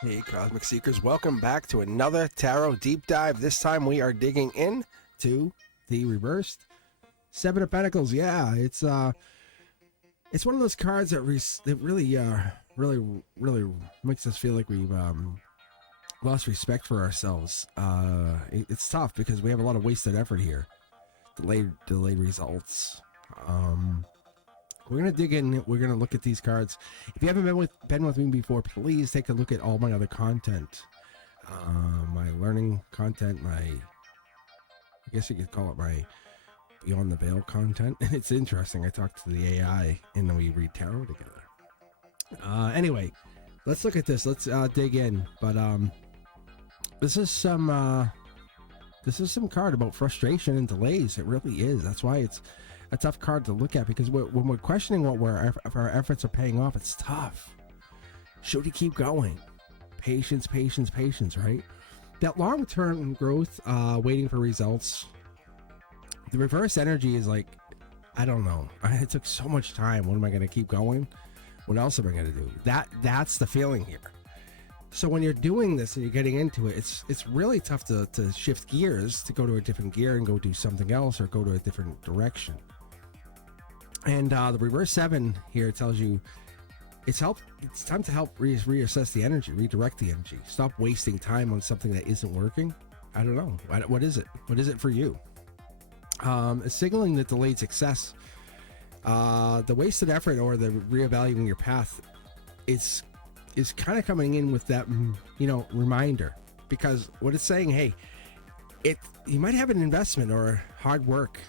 Hey Cosmic Seekers, welcome back to another Tarot Deep Dive. This time we are digging into the reversed Seven of Pentacles. Yeah, it's one of those cards that really makes us feel like we've lost respect for ourselves. It's tough because we have a lot of wasted effort here. Delayed results. We're gonna dig in. We're gonna look at these cards. If you haven't been with me before, please take a look at all my other content, my learning content, I guess you could call it my Beyond the Veil content. It's interesting. I talk to the AI and then we read tarot together. Anyway, let's look at this. Let's dig in. But this is some card about frustration and delays. It really is. That's why it's a tough card to look at, because when we're questioning if our efforts are paying off, it's tough. Should we keep going? Patience, right? That long-term growth, waiting for results. The reverse energy is like, I don't know. It took so much time. What am I going to keep going? What else am I going to do? That's the feeling here. So when you're doing this and you're getting into it, it's really tough to shift gears, to go to a different gear and go do something else or go to a different direction. And the reverse 7 here tells you it's time to help reassess the energy, redirect the energy. Stop wasting time on something that isn't working. I don't know. What is it? What is it for you? It's signaling the delayed success. The wasted effort or the reevaluating your path is kind of coming in with that, reminder, because what it's saying, hey, you might have an investment or hard work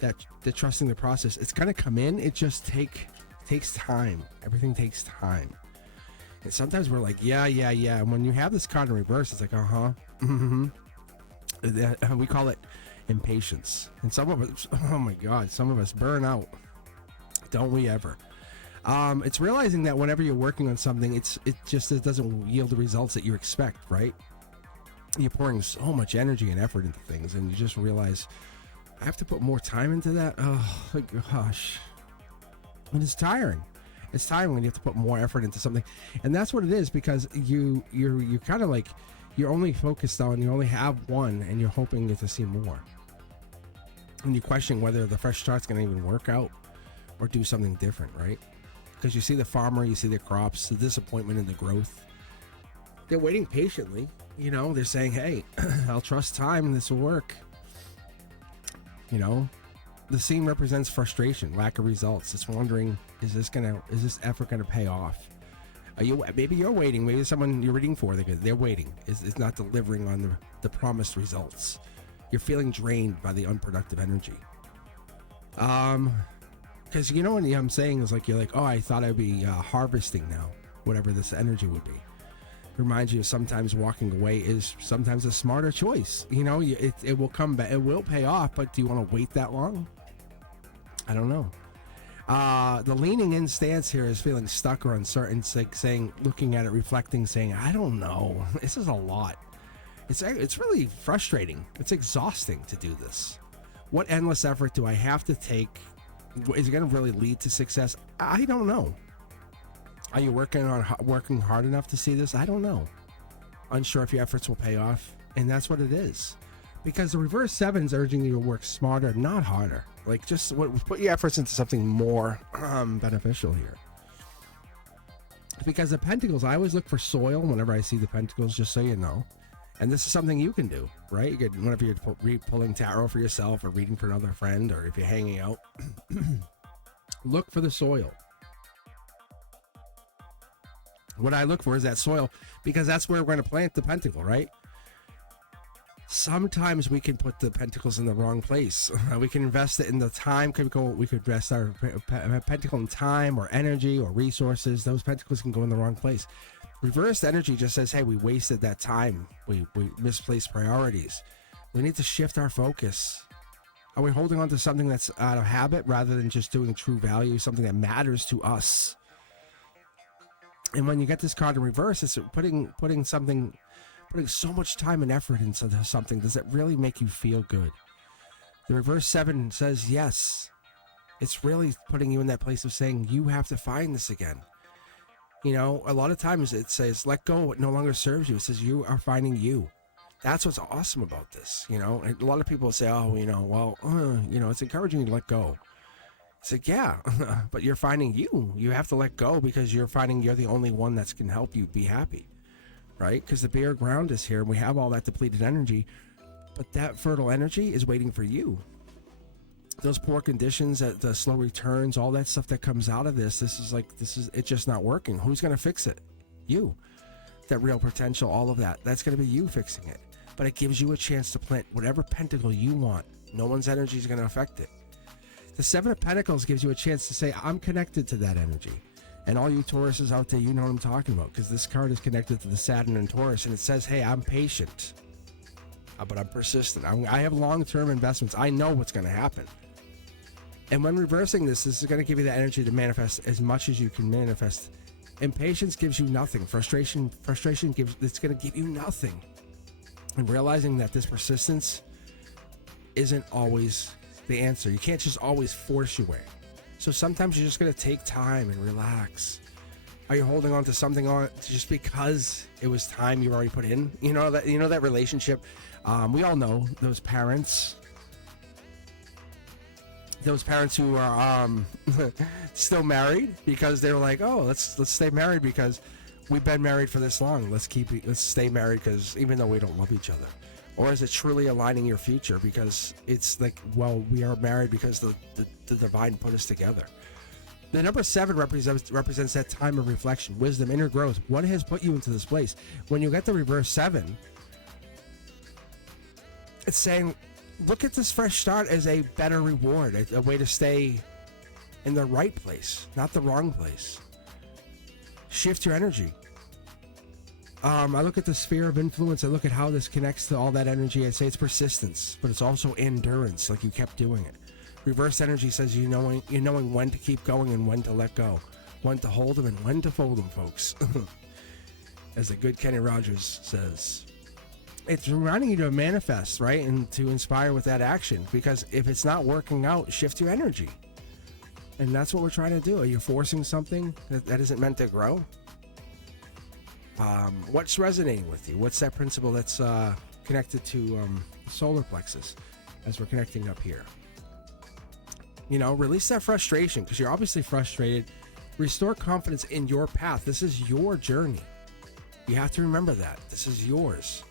that trusting the process. It's going to come in. It just takes time. Everything takes time. And sometimes we're like, yeah. And when you have this card in reverse, it's like, we call it impatience. And some of us, oh my God, some of us burn out. Don't we ever? It's realizing that whenever you're working on something, it doesn't yield the results that you expect, right? You're pouring so much energy and effort into things, and you just realize, I have to put more time into that. Oh my gosh. And it's tiring. It's tiring when you have to put more effort into something. And that's what it is, because you're kind of like, you're only focused on, you only have one, and you're hoping to see more. And you question whether the fresh start's going to even work out or do something different, right? Because you see the farmer, you see the crops, the disappointment in the growth. They're waiting patiently. They're saying, hey, I'll trust time and this will work. The scene represents frustration, lack of results. It's wondering, is this effort gonna pay off? Maybe you're waiting. Maybe someone you're reading for, they're waiting. Is not delivering on the promised results. You're feeling drained by the unproductive energy. Because what I'm saying is like, you're like, oh, I thought I'd be harvesting now, whatever this energy would be. Reminds you of sometimes walking away is sometimes a smarter choice. It will come back, it will pay off, but do you want to wait that long? I don't know. The leaning in stance here is feeling stuck or uncertain. It's like saying, looking at it, reflecting, saying, I don't know. This is a lot. It's really frustrating. It's exhausting to do this. What endless effort do I have to take? Is it going to really lead to success? I don't know. Are you working hard enough to see this? I don't know. Unsure if your efforts will pay off. And that's what it is. Because the reverse 7 is urging you to work smarter, not harder. Like, just put your efforts into something more beneficial here. Because the Pentacles, I always look for soil whenever I see the Pentacles, just so you know. And this is something you can do, right? Whenever you're pulling tarot for yourself or reading for another friend, or if you're hanging out, look for the soil. What I look for is that soil, because that's where we're going to plant the pentacle, right? Sometimes we can put the pentacles in the wrong place. We can invest it in the time. We could invest our pentacle in time or energy or resources. Those pentacles can go in the wrong place. Reversed energy just says, hey, we wasted that time. We misplaced priorities. We need to shift our focus. Are we holding on to something that's out of habit rather than just doing true value, something that matters to us? And when you get this card in reverse, it's putting so much time and effort into something. Does it really make you feel good? The reverse 7 says yes. It's really putting you in that place of saying you have to find this again. You know, a lot of times it says let go what no longer serves you. It says you are finding you. That's what's awesome about this, you know. And a lot of people say, oh, you know, well, you know, it's encouraging you to let go. It's like, yeah, but you're finding you. You have to let go because you're finding you're the only one that can help you be happy, right? Because the bare ground is here and we have all that depleted energy, but that fertile energy is waiting for you. Those poor conditions, the slow returns, all that stuff that comes out of this is it's just not working. Who's going to fix it? You. That real potential, all of that, that's going to be you fixing it. But it gives you a chance to plant whatever pentacle you want. No one's energy is going to affect it. The Seven of Pentacles gives you a chance to say, I'm connected to that energy. And all you Tauruses out there, you know what I'm talking about, because this card is connected to the Saturn and Taurus, and it says, hey, I'm patient, but I'm persistent. I have long-term investments. I know what's going to happen. And when reversing this is going to give you the energy to manifest as much as you can manifest. Impatience gives you nothing. Frustration gives, it's going to give you nothing. And realizing that this persistence isn't always the answer. You can't just always force your way. So sometimes you're just going to take time and relax. Are you holding on to something on just because it was time you already put in? You know that relationship. We all know those parents who are still married because they're like, oh, let's stay married because we've been married for this long. Let's stay married because even though we don't love each other. Or is it truly aligning your future because it's like, well, we are married because the divine put us together. The number 7 represents that time of reflection, wisdom, inner growth. What has put you into this place? When you get the reverse 7, it's saying, look at this fresh start as a better reward, a way to stay in the right place, not the wrong place. Shift your energy. I look at the sphere of influence. I look at how this connects to all that energy. I say it's persistence, but it's also endurance, like you kept doing it. Reverse energy says you're knowing when to keep going and when to let go, when to hold them and when to fold them, folks. As the good Kenny Rogers says. It's reminding you to manifest, right? And to inspire with that action, because if it's not working out, shift your energy. And that's what we're trying to do. Are you forcing something that isn't meant to grow? What's resonating with you? What's that principle that's connected to the solar plexus as we're connecting up here? You know, release that frustration because you're obviously frustrated. Restore confidence in your path. This is your journey. You have to remember that. This is yours.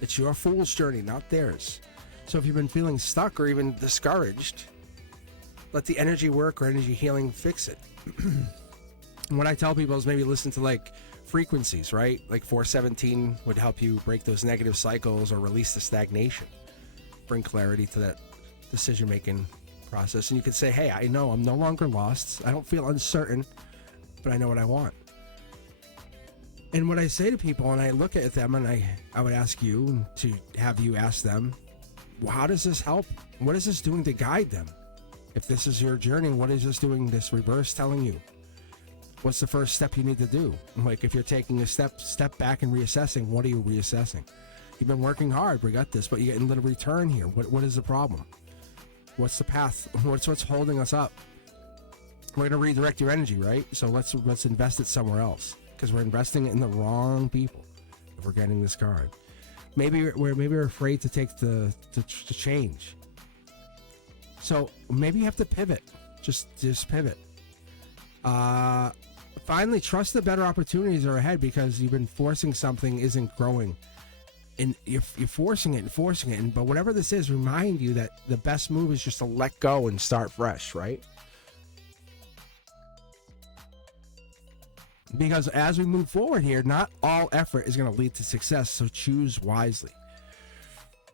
It's your fool's journey, not theirs. So if you've been feeling stuck or even discouraged, let the energy work or energy healing fix it. What I tell people is maybe listen to like frequencies, right? Like 417 would help you break those negative cycles or release the stagnation, bring clarity to that decision-making process. And you could say, hey, I know I'm no longer lost. I don't feel uncertain, but I know what I want. And what I say to people, and I look at them and I would ask you to have you ask them, well, how does this help? What is this doing to guide them? If this is your journey, what is this doing, this reverse telling you? What's the first step you need to do? Like if you're taking a step back and reassessing, what are you reassessing? You've been working hard, we got this, but you're getting a little return here. What is the problem? What's the path? What's holding us up? We're gonna redirect your energy, right? So let's invest it somewhere else because we're investing it in the wrong people. If we're getting this card, maybe we're afraid to take to change. So maybe you have to pivot. Just pivot. Finally, trust that better opportunities are ahead because you've been forcing something isn't growing. And you're forcing it, but whatever this is, remind you that the best move is just to let go and start fresh, right? Because as we move forward here, not all effort is going to lead to success, so choose wisely.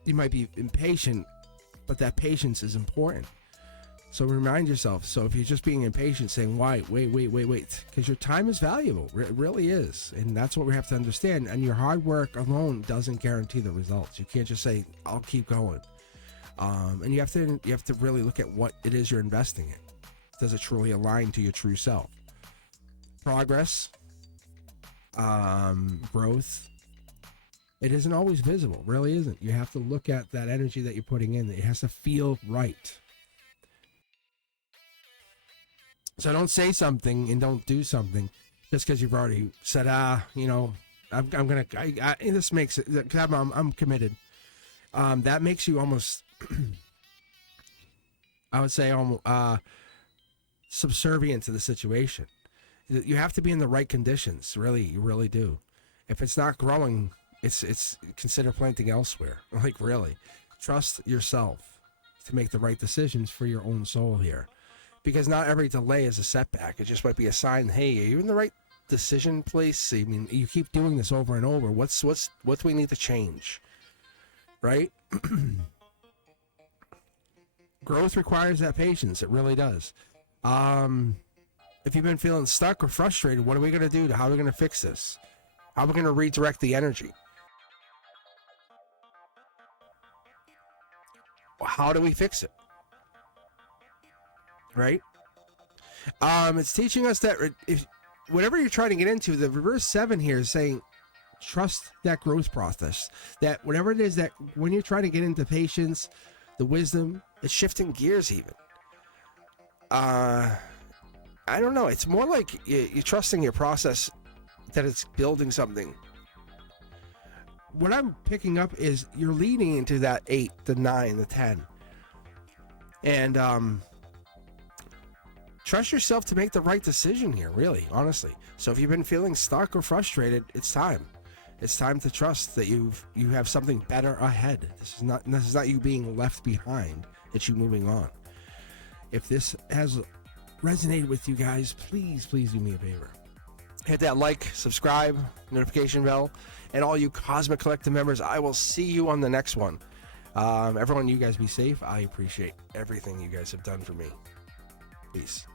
You might be impatient, but that patience is important. So remind yourself. So if you're just being impatient, saying, wait, because your time is valuable. It really is. And that's what we have to understand. And your hard work alone doesn't guarantee the results. You can't just say, I'll keep going. And you have to really look at what it is you're investing in. Does it truly align to your true self? Progress, growth, it isn't always visible. Really isn't. You have to look at that energy that you're putting in. It has to feel right. So don't say something and don't do something just because you've already said, you know, I'm gonna. This makes it. I'm committed. That makes you almost. I would say almost subservient to the situation. You have to be in the right conditions. Really, you really do. If it's not growing, it's consider planting elsewhere. Like really, trust yourself to make the right decisions for your own soul here, because not every delay is a setback. It just might be a sign. Hey, are you in the right decision place? I mean, you keep doing this over and over. What do we need to change? Right? Growth requires that patience. It really does. If you've been feeling stuck or frustrated, what are we going to do? How are we going to fix this? How are we going to redirect the energy? How do we fix it? Right? It's teaching us that if whatever you're trying to get into, the reverse 7 here is saying trust that growth process. That whatever it is that when you're trying to get into patience, the wisdom, it's shifting gears even. I don't know. It's more like you're trusting your process, that it's building something. What I'm picking up is you're leading into that 8, the 9, the 10. And trust yourself to make the right decision here, really, honestly. So if you've been feeling stuck or frustrated, it's time. It's time to trust that you have something better ahead. This is not you being left behind. It's you moving on. If this has resonated with you guys, please do me a favor. Hit that like, subscribe, notification bell, and all you Cosmic Collective members, I will see you on the next one. Everyone, you guys be safe. I appreciate everything you guys have done for me. Peace.